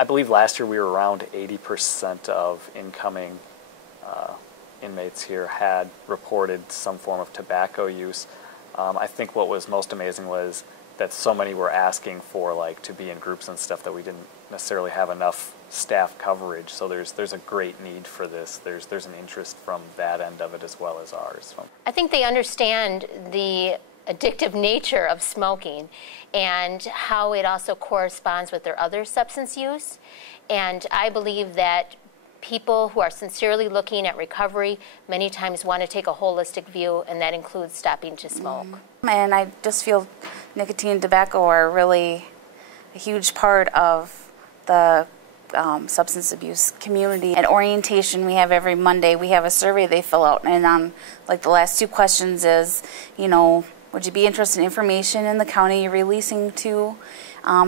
I believe last year we were around 80% of incoming inmates here had reported some form of tobacco use. I think what was most amazing was that so many were asking for to be in groups and stuff that we didn't necessarily have enough staff coverage. So there's a great need for this. There's an interest from that end of it as well as ours. I think they understand the addictive nature of smoking and how it also corresponds with their other substance use. And I believe that people who are sincerely looking at recovery many times want to take a holistic view, and that includes stopping to smoke. And I just feel nicotine and tobacco are really a huge part of the substance abuse community. At orientation we have every Monday, we have a survey they fill out, and the last 2 questions is, would you be interested in information in the county you're releasing to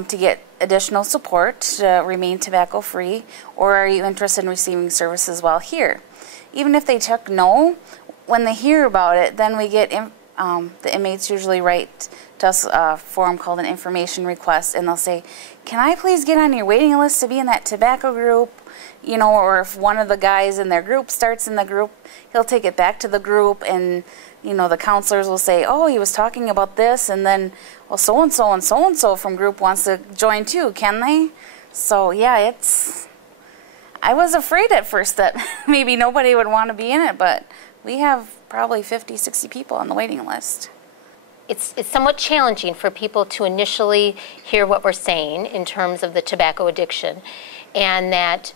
get additional support to remain tobacco-free, or are you interested in receiving services while here? Even if they check no, when they hear about it, then we get, the inmates usually write to us a form called an information request, and they'll say, can I please get on your waiting list to be in that tobacco group? Or if one of the guys in their group starts in the group, he'll take it back to the group, and the counselors will say, oh, he was talking about this, and then, well, so-and-so and so-and-so from group wants to join too, can they? So, yeah, I was afraid at first that maybe nobody would want to be in it, but we have probably 50, 60 people on the waiting list. It's somewhat challenging for people to initially hear what we're saying in terms of the tobacco addiction, and that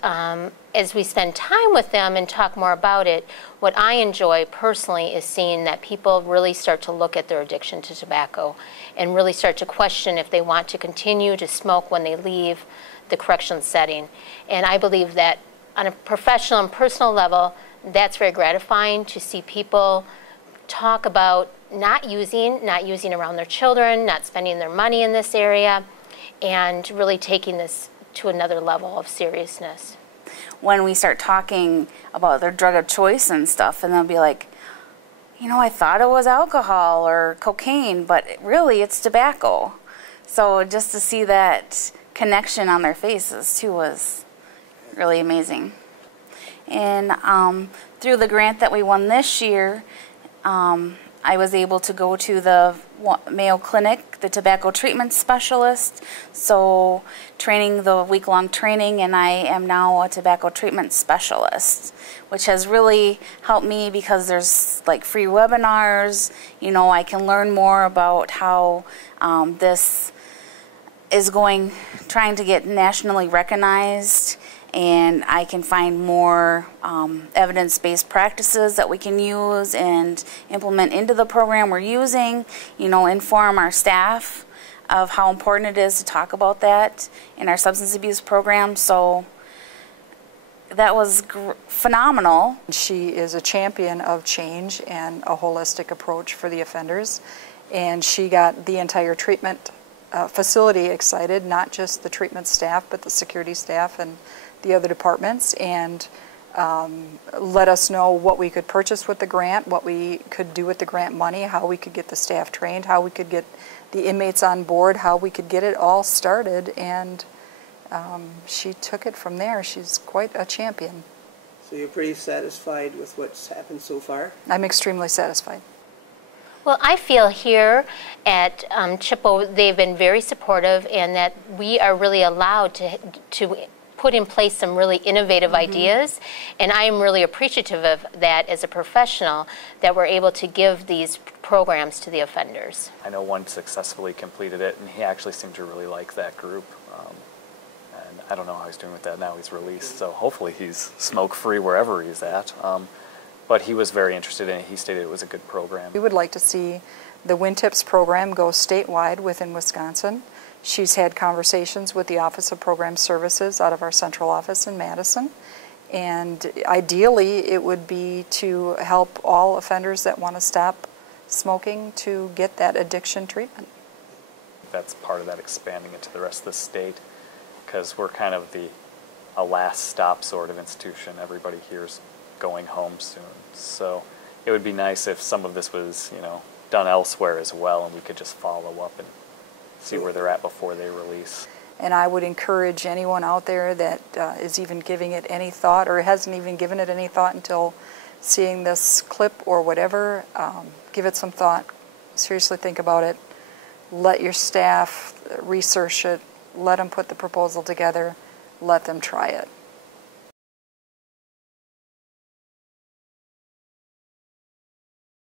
as we spend time with them and talk more about it, what I enjoy personally is seeing that people really start to look at their addiction to tobacco and really start to question if they want to continue to smoke when they leave the correction setting. And I believe that on a professional and personal level, that's very gratifying to see people talk about not using around their children, not spending their money in this area, and really taking this to another level of seriousness. When we start talking about their drug of choice and stuff, and they'll be like, I thought it was alcohol or cocaine, but really it's tobacco. So just to see that connection on their faces too was really amazing. And through the grant that we won this year, I was able to go to the Mayo Clinic, the tobacco treatment specialist, so training the week-long training, and I am now a tobacco treatment specialist, which has really helped me because there's free webinars. I can learn more about how this is trying to get nationally recognized, and I can find more evidence-based practices that we can use and implement into the program we're using, inform our staff of how important it is to talk about that in our substance abuse program. So that was phenomenal. She is a champion of change and a holistic approach for the offenders, and she got the entire treatment facility excited, not just the treatment staff, but the security staff and the other departments, and let us know what we could purchase with the grant, what we could do with the grant money, how we could get the staff trained, how we could get the inmates on board, how we could get it all started, and she took it from there. She's quite a champion. So you're pretty satisfied with what's happened so far? I'm extremely satisfied. Well, I feel here at Chippewa they've been very supportive, and that we are really allowed to put in place some really innovative ideas, and I am really appreciative of that as a professional, that we're able to give these programs to the offenders. I know one successfully completed it, and he actually seemed to really like that group. And I don't know how he's doing with that now. He's released, so hopefully he's smoke-free wherever he's at. But he was very interested in it. He stated it was a good program. We would like to see the WinTips program go statewide within Wisconsin. She's had conversations with the Office of Program Services out of our central office in Madison, and ideally it would be to help all offenders that want to stop smoking to get that addiction treatment. That's part of that, expanding it to the rest of the state, because we're kind of a last stop sort of institution. Everybody here's going home soon, so it would be nice if some of this was done elsewhere as well, and we could just follow up and see where they're at before they release. And I would encourage anyone out there that is even giving it any thought or hasn't even given it any thought until seeing this clip or whatever, give it some thought. Seriously think about it. Let your staff research it. Let them put the proposal together. Let them try it.